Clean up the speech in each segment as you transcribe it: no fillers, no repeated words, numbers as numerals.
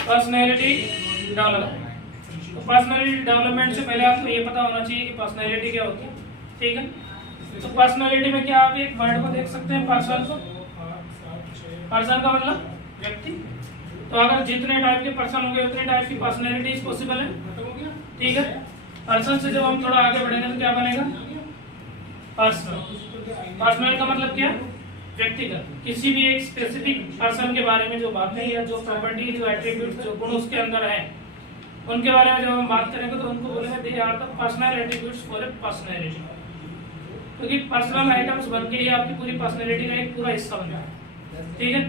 Personality development. तो personality development से पहले आपको ये पता होना चाहिए कि पर्सनैलिटी क्या होती है, ठीक है। तो पर्सनैलिटी में क्या आप एक वर्ड को देख सकते हैं, पर्सन को। पर्सन का मतलब व्यक्ति। तो अगर जितने टाइप के पर्सन होंगे उतने टाइप की पर्सनैलिटीज पॉसिबल है, ठीक है। पर्सन से जब हम थोड़ा आगे बढ़ेंगे तो क्या बनेगा, पर्सनल। पर्सनल का मतलब क्या, व्यक्तिगत। किसी भी एक स्पेसिफिक पर्सन के बारे में जो बातें या जो प्रॉपर्टी, जो एट्रीब्यूट, जो गुण उसके अंदर है, उनके बारे में जब हम बात करेंगे तो उनको बोलेंगे they are the personal attributes for a personality. क्योंकि पर्सनल आइटम्स बन के ही आपकी पूरी पर्सनैलिटी का एक पूरा हिस्सा बनता है, ठीक है।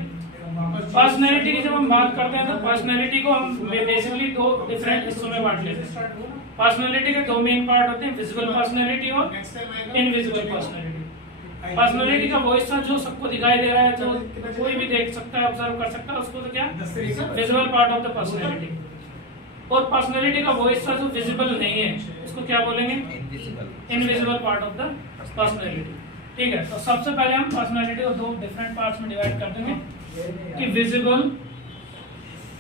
पर्सनैलिटी की जब हम बात करते हैं तो पर्सनैलिटी को हम बेसिकली दो डिफरेंट हिस्सों में बांट लेते हैं। पर्सनैलिटी के दो मेन पार्ट होते हैं, विजिबल पर्सनैलिटी और इनविजिबल पर्सनैलिटी। पर्सनैलिटी का वो हिस्सा जो सबको दिखाई दे रहा है, जो कोई भी देख सकता है, ऑब्जर्व कर सकता है, उसको तो क्या, visible part of the personality. और पर्सनैलिटी का वो हिस्सा जो विजिबल नहीं है, उसको क्या बोलेंगे, invisible part of the personality, ठीक है। तो सबसे पहले हम पर्सनैलिटी को दो डिफरेंट पार्ट्स में डिवाइड कर देंगे कि विजिबल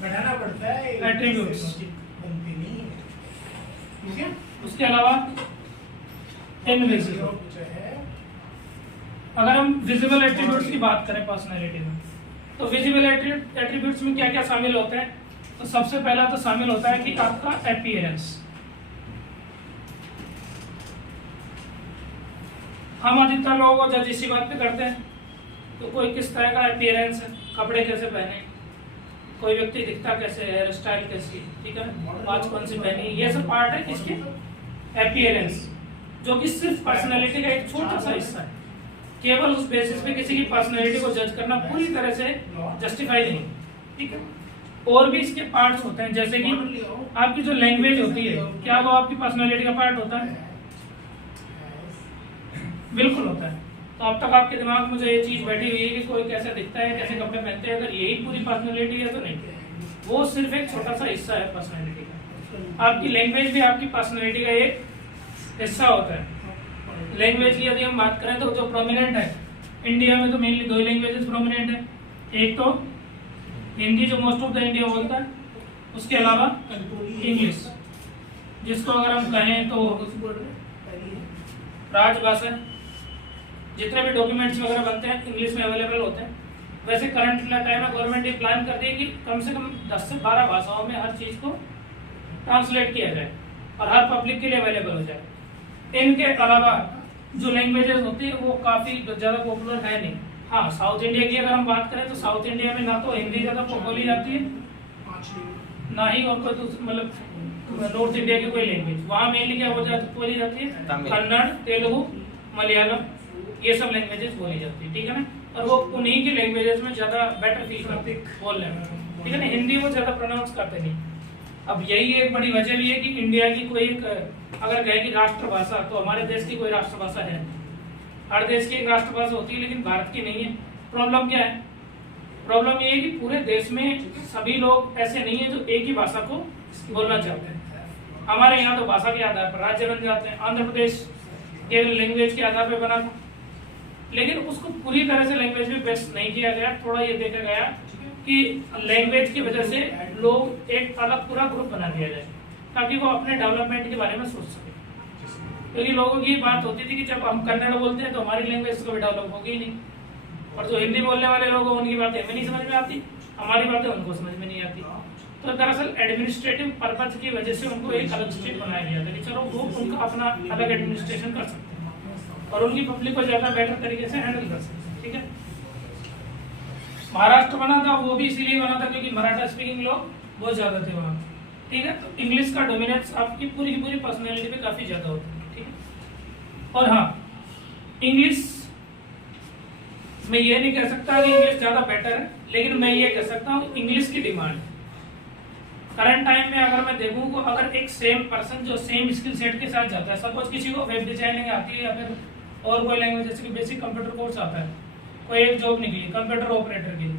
बढ़ाना पड़ता है एट्रीब्यूट्स, बनती नहीं है, ठीक है। उसके अलावा इनविजिबल। अगर हम विजिबल एट्रीब्यूट्स की बात करें पर्सनैलिटी में, तो विजिबल एट्रीब्यूट्स में क्या क्या शामिल होते हैं, तो सबसे पहला तो शामिल होता है कि आपका अपीयरेंस। हम अधिकतर लोगों को जज इसी बात पे करते हैं, तो कोई किस तरह का अपीयरेंस है, कपड़े कैसे पहने, कोई व्यक्ति दिखता कैसे है, हेयर स्टाइल कैसी, ठीक है, वॉच कौन सी पहनी, ये सब पार्ट है किसके, अपीयरेंस, जो कि सिर्फ पर्सनैलिटी का एक छोटा सा हिस्सा है। केवल उस बेसिस पे किसी की पर्सनैलिटी को जज करना पूरी तरह से जस्टिफाई नहीं, ठीक है। और भी इसके पार्ट्स होते हैं, जैसे कि आपकी जो लैंग्वेज होती है, क्या वो आपकी पर्सनैलिटी का पार्ट होता है, बिल्कुल होता है। तो अब तक आपके दिमाग में जो ये चीज बैठी हुई है कि कोई कैसे दिखता है, कैसे कपड़े पहनते हैं, अगर यही पूरी पर्सनैलिटी है तो नहीं, वो सिर्फ एक छोटा सा हिस्सा है पर्सनैलिटी का। आपकी लैंग्वेज भी आपकी पर्सनैलिटी का एक हिस्सा होता है। लैंग्वेज की यदि हम बात करें तो जो प्रोमिनेंट है इंडिया में, तो मेनली दो ही लैंग्वेजेस प्रोमिनेंट है, एक तो हिंदी जो मोस्ट ऑफ द इंडिया बोलता है, उसके अलावा इंग्लिश, जिसको अगर हम कहें तो राजभाषा। जितने भी डॉक्यूमेंट्स वगैरह बनते हैं इंग्लिश में अवेलेबल होते हैं। वैसे करंट टाइम में गवर्नमेंट ये प्लान कर दी है कि कम से कम 10 से 12 भाषाओं में हर चीज को ट्रांसलेट किया जाए और हर पब्लिक के लिए अवेलेबल हो जाए। इनके अलावा जो लैंग्वेजेस होती है वो काफी ज्यादा पॉपुलर है नहीं। हाँ, साउथ इंडिया की अगर हम बात करें तो साउथ इंडिया में ना तो हिंदी ज्यादा बोली जाती है, ना ही और कोई मतलब नॉर्थ इंडिया की कोई लैंग्वेज। वहाँ मेनली क्या बोली जाती है, कन्नड़, तेलुगु, मलयालम, ये सब लैंग्वेजेस बोली जाती है, ठीक है ना। और वो उन्हीं की लैंग्वेजेस में ज्यादा बेटर फील करते बोलने में, ठीक है ना। हिंदी वो ज्यादा प्रोनाउंस करते नहीं। अब यही एक बड़ी वजह भी है कि इंडिया की कोई एक अगर कहे कि राष्ट्रभाषा, तो हमारे देश की कोई राष्ट्रभाषा है। हर देश की एक राष्ट्रभाषा होती है लेकिन भारत की नहीं है। प्रॉब्लम क्या है, प्रॉब्लम ये है कि पूरे देश में सभी लोग ऐसे नहीं है जो एक ही भाषा को बोलना चाहते हैं। हमारे यहाँ तो भाषा के आधार पर राज्य बन जाते हैं। आंध्र प्रदेश केवल लैंग्वेज के आधार पर बना था, लेकिन उसको पूरी तरह से लैंग्वेज में बेस्ट नहीं किया गया। थोड़ा ये देखा गया कि लैंग्वेज की वजह से लोग एक अलग पूरा ग्रुप बना दिया जाए ताकि वो अपने डेवलपमेंट के बारे में सोच सके। क्योंकि लोगों की बात होती थी कि जब हम कन्नड़ बोलते हैं तो हमारी लैंग्वेज को भी डेवलप होगी ही नहीं, और जो हिंदी बोलने वाले लोग हैं उनकी बातें हमें नहीं समझ में आती, हमारी बातें उनको समझ में नहीं आती। तो दरअसल एडमिनिस्ट्रेटिव पर्पज की वजह से उनको एक अलग स्टेट बनाया गया था कि चलो वो उनका अपना अलग एडमिनिस्ट्रेशन कर सकते हैं और उनकी पब्लिक को ज्यादा बेटर तरीके से हैंडल कर सकते हैं, ठीक है। महाराष्ट्र बना था वो भी इसीलिए बना था क्योंकि मराठा स्पीकिंग लोग बहुत ज्यादा थे वहाँ, ठीक है। तो इंग्लिश का डोमिनेंस आपकी पूरी की पूरी पर्सनैलिटी पे काफी ज्यादा होता है, ठीक है। और हाँ, इंग्लिश मैं ये नहीं कह सकता कि इंग्लिश ज्यादा बेटर है, लेकिन मैं ये कह सकता हूँ इंग्लिश की डिमांड करंट टाइम में अगर मैं देखूं तो अगर एक सेम पर्सन जो सेम स्किल सेट के साथ जाता है, सपोज किसी को वेब डिजाइनिंग आती है या फिर और कोई लैंग्वेज जैसे कि बेसिक कंप्यूटर कोर्स आता है, कोई एक जॉब निकली कंप्यूटर ऑपरेटर की,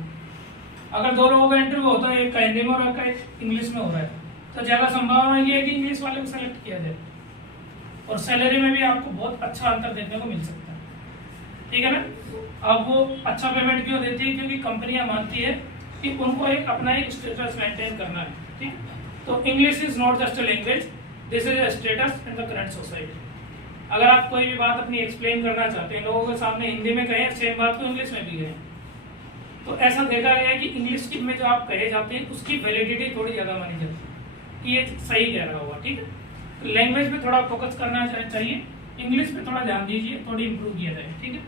अगर दो लोगों का इंटरव्यू होता है, एक का हिंदी में और एक का इंग्लिश में हो रहा है, तो ज्यादा संभावना ये है कि इंग्लिश वाले को सेलेक्ट किया जाए और सैलरी में भी आपको बहुत अच्छा अंतर देखने को मिल सकता है। ठीक है ना। अब वो अच्छा पेमेंट क्यों देती है? क्योंकि कंपनियां मानती है कि उनको एक अपना एक स्टेटस मेंटेन करना है, ठीक। तो English is not just a language, this is a status in the current society. अगर आप कोई भी बात अपनी एक्सप्लेन करना चाहते हैं लोगों के सामने, हिंदी में कहें, सेम बात को इंग्लिश में भी कहें, तो ऐसा देखा गया है कि इंग्लिश में जो आप कहे जाते हैं उसकी वैलिडिटी थोड़ी ज़्यादा मानी जाती है कि ये सही कह रहा होगा, ठीक है। तो लैंग्वेज पे थोड़ा फोकस करना चाहिए, इंग्लिश पे थोड़ा ध्यान दीजिए, थोड़ी इंप्रूव किया जाए, ठीक है।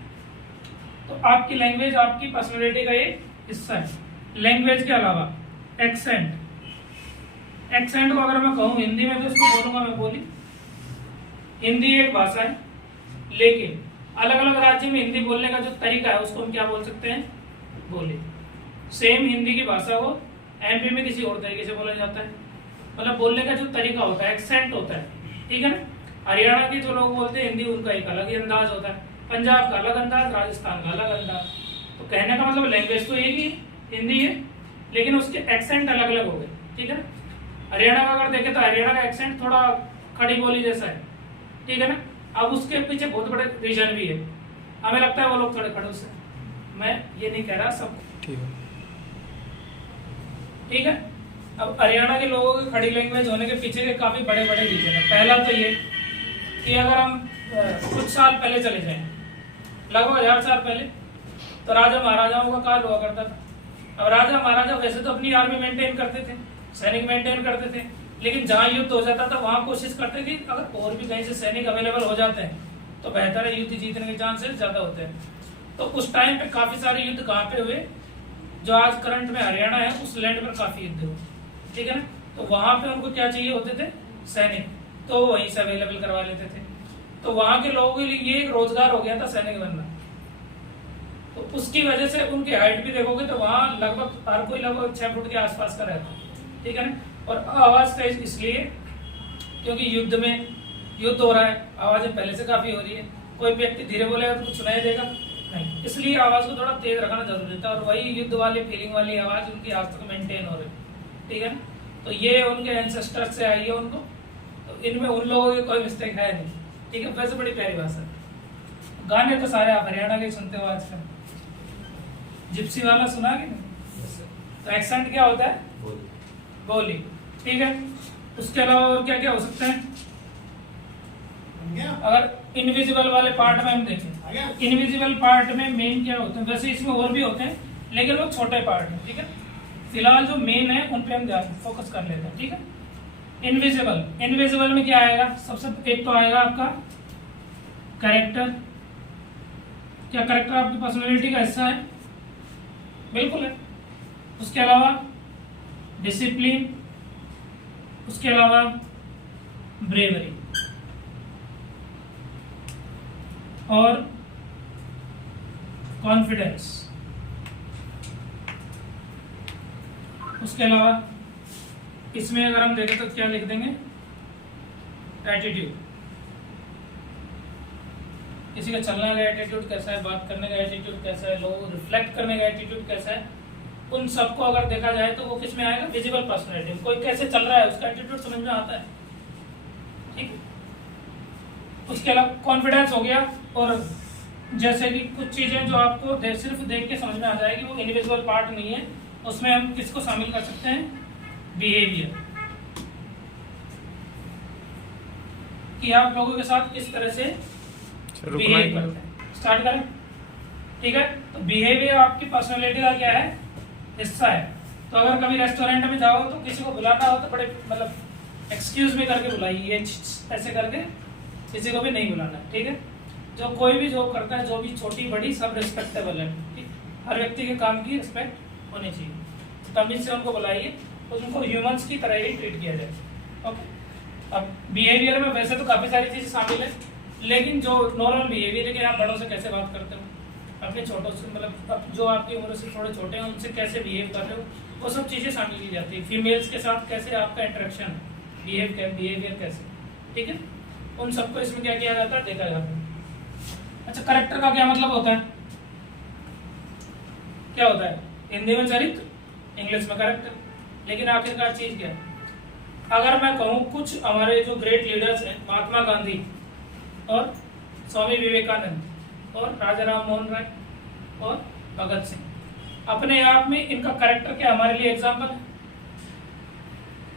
तो आपकी लैंग्वेज आपकी पर्सनैलिटी का एक हिस्सा है। लैंग्वेज के अलावा एक्सेंट, एक्सेंट को अगर मैं कहूँ हिंदी में तो इसको बोलूंगा मैं बोली। हिंदी एक भाषा है, लेकिन अलग अलग राज्य में हिंदी बोलने का जो तरीका है उसको हम क्या बोल सकते हैं? बोली। सेम हिंदी की भाषा को एमपी में किसी और तरीके से बोला जाता है, मतलब बोलने का जो तरीका होता है, एक्सेंट होता है, ठीक है ना। हरियाणा के जो लोग बोलते हैं हिंदी, उनका एक अलग ही अंदाज होता है, पंजाब का अलग अंदाज, राजस्थान का अलग अंदाज। तो कहने का मतलब लैंग्वेज तो एक ही हिंदी है, लेकिन उसके एक्सेंट अलग अलग हो गए, ठीक है ना। हरियाणा का अगर देखें तो हरियाणा का एक्सेंट थोड़ा खड़ी बोली जैसा है, ठीक है ना। अब उसके पीछे बहुत बड़े रीजन भी है, हमें लगता है वो लोग थोड़े खड़ूस है, मैं ये नहीं कह रहा, सब ठीक है। अब हरियाणा के लोगों की खड़ी लैंग्वेज होने के पीछे के काफी बड़े बड़े रीजन है। पहला तो ये कि अगर हम कुछ साल पहले चले जाएं, लगभग 1000 साल पहले, तो राजा महाराजाओं का काल हुआ करता था। अब राजा महाराजा वैसे तो अपनी आर्मी मेंटेन करते थे, सैनिक मेंटेन करते थे, लेकिन जहां युद्ध हो जाता था वहां कोशिश करते थे अगर और भी कहीं से सैनिक अवेलेबल हो जाते हैं तो बेहतर है, युद्ध जीतने के चांसेस ज्यादा होते हैं। तो उस टाइम पे काफी सारे युद्ध कहाँ पे हुए? जो आज करंट में हरियाणा है उस लैंड पर काफी युद्ध हुए, ठीक है ना। तो वहां पे उनको क्या चाहिए होते थे? सैनिक, तो वहीं से अवेलेबल करवा लेते थे। तो वहां के लोगों के लिए ये एक रोजगार हो गया था सैनिक बनना। तो उसकी वजह से उनकी हाइट भी देखोगे तो वहां लगभग हर कोई लगभग 6 फुट के आसपास का रहता, ठीक है ना। और आवाज तेज इसलिए क्योंकि युद्ध में युद्ध हो रहा है, आवाजें पहले से काफी हो रही है, कोई व्यक्ति धीरे बोलेगा तो कुछ सुनाई देगा नहीं, इसलिए आवाज को थोड़ा तेज रखना जरूरी था। और वही युद्ध वाली फीलिंग वाली आवाज उनकी आज तक मेंटेन हो रही, ठीक है ना। तो ये उनके एंसेस्टर से आई है उनको, तो इनमें उन लोगों की कोई मिस्टेक है नहीं, ठीक है। वैसे बड़ी प्यारी भाषा है। गाने तो सारे आप हरियाणा के सुनते हो आजकल, जिप्सी वाला सुना कि नहीं? तो एक्सेंट क्या होता है? बोली, ठीक है। उसके अलावा और क्या क्या हो सकता है? अगर इनविजिबल वाले पार्ट में हम देखें, इनविजिबल पार्ट में मेन क्या होते हैं? वैसे इसमें और भी होते हैं, लेकिन वो छोटे पार्ट है, ठीक है। फिलहाल जो मेन है उन पे हम फोकस कर लेते हैं, ठीक है। इनविजिबल, इनविजिबल में क्या आएगा? सबसे एक तो आएगा आपका कैरेक्टर। क्या कैरेक्टर आपकी पर्सनालिटी का हिस्सा है? बिल्कुल है। उसके अलावा डिसिप्लिन, उसके अलावा ब्रेवरी और कॉन्फिडेंस, उसके अलावा इसमें अगर हम देखें तो क्या लिख देंगे? एटीट्यूड, किसी का चलने का एटीट्यूड कैसा है, बात करने का एटीट्यूड कैसा है, लोगों को रिफ्लेक्ट करने का एटीट्यूड कैसा है, उन सबको अगर देखा जाए तो वो किस में आएगा? Visible personality. कोई कैसे चल रहा है उसका एटीट्यूड समझ में आता है, ठीक है। उसके अलावा कॉन्फिडेंस हो गया, और जैसे कि कुछ चीजें जो आपको सिर्फ देख के समझ में आ जाएगी, वो इनविजिबल पार्ट नहीं है, उसमें हम किसको शामिल कर सकते हैं? बिहेवियर, कि आप लोगों के साथ किस तरह से बिहेव करते हैं। स्टार्ट करें, ठीक है। तो बिहेवियर आपकी पर्सनालिटी का क्या है? हिस्सा है। तो अगर कभी रेस्टोरेंट में जाओ तो किसी को बुलाना हो तो बड़े मतलब एक्सक्यूज में करके बुलाइए, ऐसे करके किसी को भी नहीं बुलाना, ठीक है। जो कोई भी जॉब करता है, जो भी छोटी बड़ी, सब रिस्पेक्टेबल है, ठीक। हर व्यक्ति के काम की रिस्पेक्ट होनी चाहिए, तमीज से उनको बुलाइए, उनको ह्यूमंस की तरह ही ट्रीट किया जाए, ओके। अब बिहेवियर में वैसे तो काफी सारी चीजें शामिल है, लेकिन जो नॉर्मल बिहेवियर है कि आप बड़ों से कैसे बात करते हो, अपने छोटों से, मतलब जो आपकी उम्र से थोड़े छोटे हैं उनसे कैसे बिहेव कर रहे हो, वो सब चीजें शामिल की जाती है। फीमेल्स के साथ कैसे आपका इंटरेक्शन है, बिहेवियर कैसे, ठीक है। उन सबको इसमें क्या किया जाता है? देखा जाता है। अच्छा, करेक्टर का क्या मतलब होता है? क्या होता है? हिंदी में चरित्र, इंग्लिश में करेक्टर, लेकिन आखिरकार चीज क्या है? अगर मैं कहूँ कुछ हमारे जो ग्रेट लीडर्स हैं, महात्मा गांधी और स्वामी विवेकानंद, और राजा राम मोहन राय और भगत सिंह। अपने आप में इनका कैरेक्टर क्या हमारे लिए एग्जाम्पल है।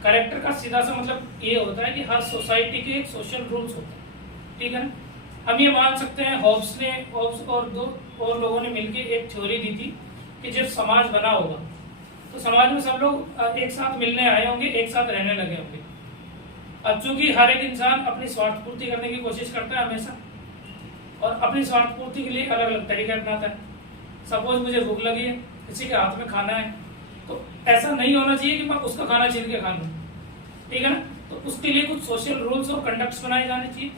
कैरेक्टर का सीधा सा मतलब ये होता है कि हर सोसाइटी के एक सोशल रूल्स होते हैं, ठीक है ना। हम ये मान सकते हैं हॉब्स और दो और लोगों ने मिलकर एक थ्योरी दी थी कि जब समाज बना होगा तो समाज में सब लोग एक साथ मिलने आए होंगे, एक साथ रहने लगे होंगे। अब चूंकि हर एक इंसान अपनी स्वार्थ पूर्ति करने की कोशिश करता है हमेशा, और अपनी स्वार्थ पूर्ति के लिए अलग अलग तरीके अपनाता है। सपोज मुझे भूख लगी है, किसी के हाथ में खाना है, तो ऐसा नहीं होना चाहिए कि मैं उसका खाना छीन के खा लूं, ठीक है ना। तो उसके लिए कुछ सोशल रूल्स और कंडक्ट्स बनाए जाने चाहिए।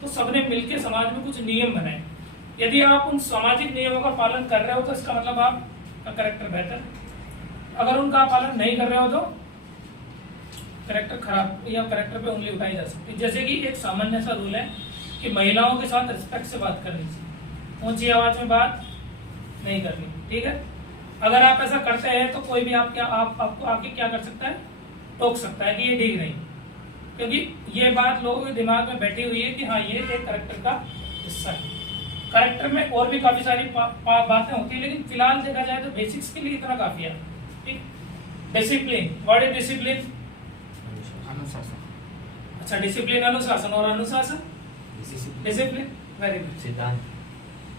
तो सबने मिलकर समाज में कुछ नियम बनाए। यदि आप उन सामाजिक नियमों का पालन कर रहे हो तो इसका मतलब आपका कैरेक्टर बेहतर है। अगर उनका पालन नहीं कर रहे हो तो कैरेक्टर खराब या कैरेक्टर पे उंगली उठाई जा सकती है। जैसे कि एक सामान्य सा रूल है कि महिलाओं के साथ रिस्पेक्ट से बात करनी चाहिए, ऊंची आवाज में बात नहीं करनी, ठीक है। अगर आप ऐसा करते हैं तो कोई भी आपको आके क्या कर सकता है, टोक सकता है कि ये ठीक नहीं, क्योंकि ये बात लोगों के दिमाग में बैठी हुई है कि हाँ ये एक कैरेक्टर का हिस्सा है। कैरेक्टर में और भी काफी सारी बातें होती है, लेकिन फिलहाल देखा जाए तो बेसिक्स के लिए इतना काफी है, ठीक। Discipline, what is discipline? अनुशासन। अच्छा, डिसिप्लिन अनुशासन, और अनुशासन डिसिप्लिन, वेरी गुड। सिद्धांत।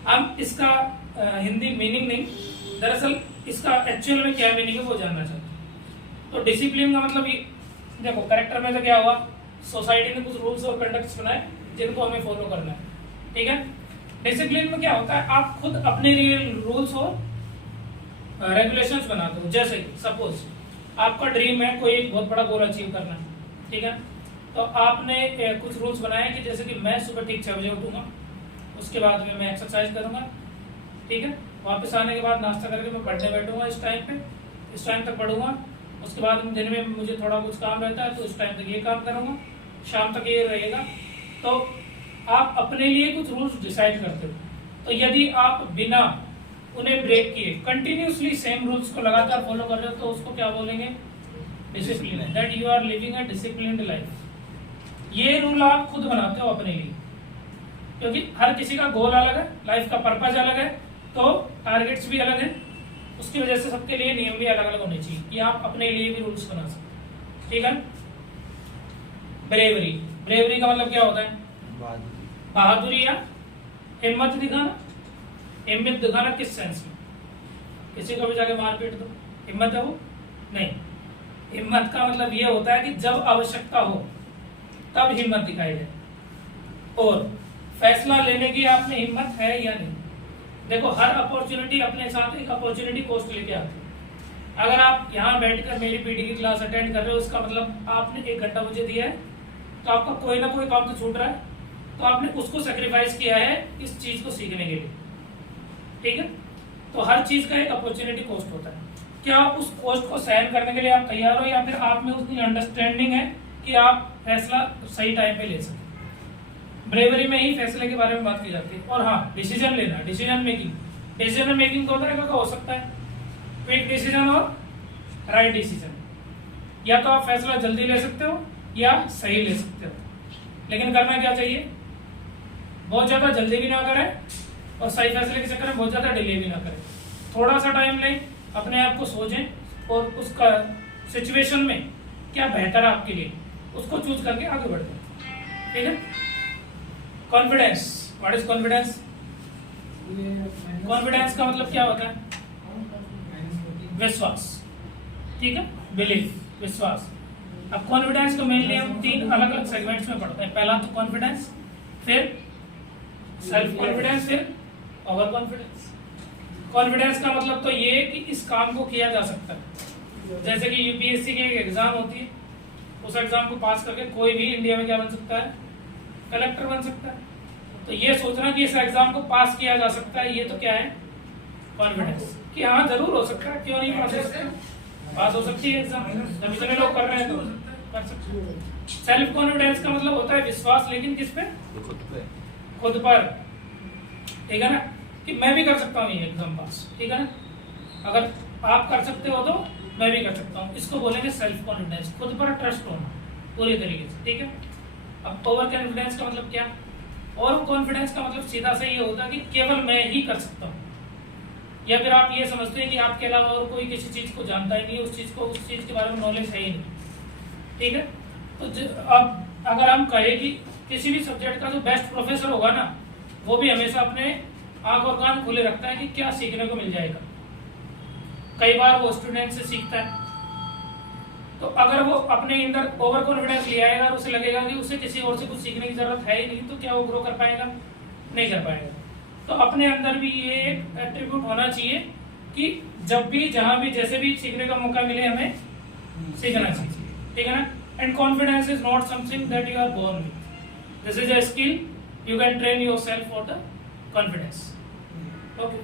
हम इसका हिंदी मीनिंग नहीं, दरअसल इसका एक्चुअल में क्या मीनिंग है वो जानना चाहते हैं। तो डिसिप्लिन का मतलब ये देखो, कैरेक्टर में तो क्या हुआ, सोसाइटी ने कुछ रूल्स और कंडक्ट्स बनाए जिनको हमें फॉलो करना है, ठीक है। डिसिप्लिन में क्या होता है, आप खुद अपने लिए रूल्स और रेगुलेशंस बनाते हो। जैसे सपोज आपका ड्रीम है कोई बहुत बड़ा गोल अचीव करना है, ठीक है। तो आपने कुछ रूल्स बनाए कि जैसे कि मैं सुबह ठीक 6 बजे उठूंगा, उसके बाद में मैं एक्सरसाइज करूंगा, ठीक है। वापस आने के बाद नाश्ता करके मैं पढ़ने बैठूंगा, इस टाइम तक पढ़ूंगा। उसके बाद दिन में मुझे थोड़ा कुछ काम रहता है तो उस टाइम तक ये काम करूंगा, शाम तक ये रहेगा। तो आप अपने लिए कुछ रूल्स डिसाइड करते हो। तो यदि आप बिना उन्हें ब्रेक किए कंटिन्यूसली सेम रूल्स को लगातार फॉलो कर रहे हो तो उसको क्या बोलेंगे, discipline. That you are living a disciplined life. ये रूल आप खुद बनाते हो अपने लिए, क्योंकि हर किसी का गोल अलग है, लाइफ का पर्पज अलग है, तो टारगेट्स भी अलग हैं। उसकी वजह से सबके लिए नियम भी अलग अलग होने चाहिए कि आप अपने लिए भी रूल्स बना सकते, ठीक है। ब्रेवरी का मतलब क्या होता है, बहादुरी या हिम्मत दिखाना। हिम्मत दिखाना किस सेंस में, किसी को भी जाके मारपीट दो, हिम्मत है वो नहीं। हिम्मत का मतलब ये होता है कि जब आवश्यकता हो तब हिम्मत दिखाई जाए, और फैसला लेने की आप में हिम्मत है या नहीं। देखो, हर अपॉर्चुनिटी अपने साथ एक अपॉर्चुनिटी कॉस्ट लेके आती है। अगर आप यहाँ बैठकर मेरी पीटी की क्लास अटेंड कर रहे हो, इसका मतलब आपने 1 घंटा मुझे दिया है, तो आपका कोई ना कोई काम तो छूट रहा है, तो आपने उसको सेक्रीफाइस किया है इस चीज को सीखने के लिए, ठीक है। तो हर चीज का एक अपॉर्चुनिटी कॉस्ट होता है। क्या आप उस कॉस्ट को सहन करने के लिए आप तैयार हो, या फिर आप में उतनी अंडरस्टैंडिंग है कि आप फैसला सही टाइम पे ले सकें। ब्रेवरी में ही फैसले के बारे में बात की जाती है। और हाँ, डिसीजन लेना, डिसीजन मेकिंग का हो सकता है क्विक डिसीजन और राइट डिसीजन। या तो आप फैसला जल्दी ले सकते हो या सही ले सकते हो, लेकिन करना क्या चाहिए, बहुत ज्यादा जल्दी भी ना करें और सही फैसले के चक्कर में बहुत ज्यादा डिले भी ना करें। थोड़ा सा टाइम लें, अपने आप को सोचें और उसका सिचुएशन में क्या बेहतर है आपके लिए, उसको चूज करके आगे बढ़ते हैं, ठीक है। Confidence, what is confidence? Confidence का मतलब क्या होता है, विश्वास, ठीक है, बिलीफ, विश्वास। अब कॉन्फिडेंस को मेनली हम 3 अलग अलग सेगमेंट्स में पढ़ते हैं। पहला तो कॉन्फिडेंस, फिर सेल्फ कॉन्फिडेंस, फिर ओवर कॉन्फिडेंस। कॉन्फिडेंस का मतलब तो ये कि इस काम को किया जा सकता है। जैसे कि यूपीएससी की एक एग्जाम होती है, उस एग्जाम को पास करके कोई भी इंडिया में क्या बन सकता है, कलेक्टर बन सकता है। तो ये सोचना कि इस एग्जाम को पास किया जा सकता है, ये तो क्या है, कॉन्फिडेंस कि हाँ जरूर हो सकता है, क्यों नहीं पास हो सकता, पास हो सकती है एग्जाम, जब इतने लोग कर रहे हैं तो कर सकते हैं। सेल्फ कॉन्फिडेंस का मतलब होता है विश्वास, लेकिन किस पे, खुद पर, ठीक है ना, कि मैं भी कर सकता हूँ ये एग्जाम पास, ठीक है ना। अगर आप कर सकते हो तो मैं भी कर सकता हूँ, इसको बोलेंगे सेल्फ कॉन्फिडेंस, खुद पर ट्रस्ट होना पूरी तरीके से, ठीक है। अब ओवर कॉन्फिडेंस का मतलब क्या, और कॉन्फिडेंस का मतलब सीधा सा ये होता है कि केवल मैं ही कर सकता हूँ, या फिर आप ये समझते हैं कि आपके अलावा और कोई किसी चीज़ को जानता ही नहीं, उस चीज़ के बारे में नॉलेज है ही नहीं। ठीक है, तो अब अगर हम कहें कि किसी भी सब्जेक्ट का जो बेस्ट प्रोफेसर होगा ना, वो भी हमेशा अपने आंख और कान खुले रखता है कि क्या सीखने को मिल जाएगा। कई बार वो स्टूडेंट से सीखता है, तो अगर वो अपने अंदर ओवर कॉन्फिडेंस ले आएगा और उसे लगेगा कि उसे किसी और से कुछ सीखने की जरूरत है ही नहीं, तो क्या वो ग्रो कर पाएगा? नहीं कर पाएगा। तो अपने अंदर भी ये एक एट्रीब्यूट होना चाहिए कि जब भी, जहां भी, जैसे भी सीखने का मौका मिले हमें सीखना चाहिए। ठीक है ना? And confidence is not something that you are born with, this is a skill, you can train yourself for the confidence. Okay,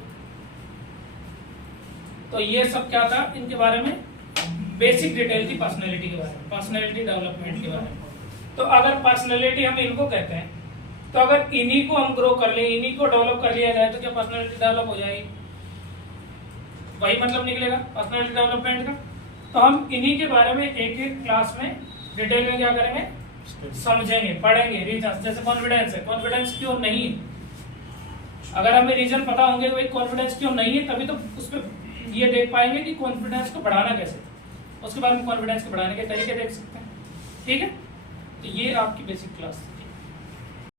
तो ये सब क्या था इनके बारे में, बेसिक डिटेल थी पर्सनैलिटी के बारे में, पर्सनैलिटी डेवलपमेंट के बारे में। तो अगर पर्सनैलिटी हम इनको कहते हैं, तो अगर इन्हीं को हम ग्रो कर लें, इन्हीं को डेवलप कर लिया जाए, तो क्या पर्सनैलिटी डेवलप हो जाएगी? वही मतलब निकलेगा पर्सनैलिटी डेवलपमेंट का। तो हम इन्हीं के बारे में एक एक क्लास में डिटेल में क्या करेंगे, समझेंगे, पढ़ेंगे। रीजन, जैसे कॉन्फिडेंस है, कॉन्फिडेंस क्यों नहीं है, अगर हमें रीजन पता होंगे कि कॉन्फिडेंस क्यों नहीं है, तभी तो उस पर ये देख पाएंगे कि कॉन्फिडेंस को बढ़ाना कैसे, उसके बाद में कॉन्फिडेंस को बढ़ाने के तरीके देख सकते हैं। ठीक है, तो ये आपकी बेसिक क्लास।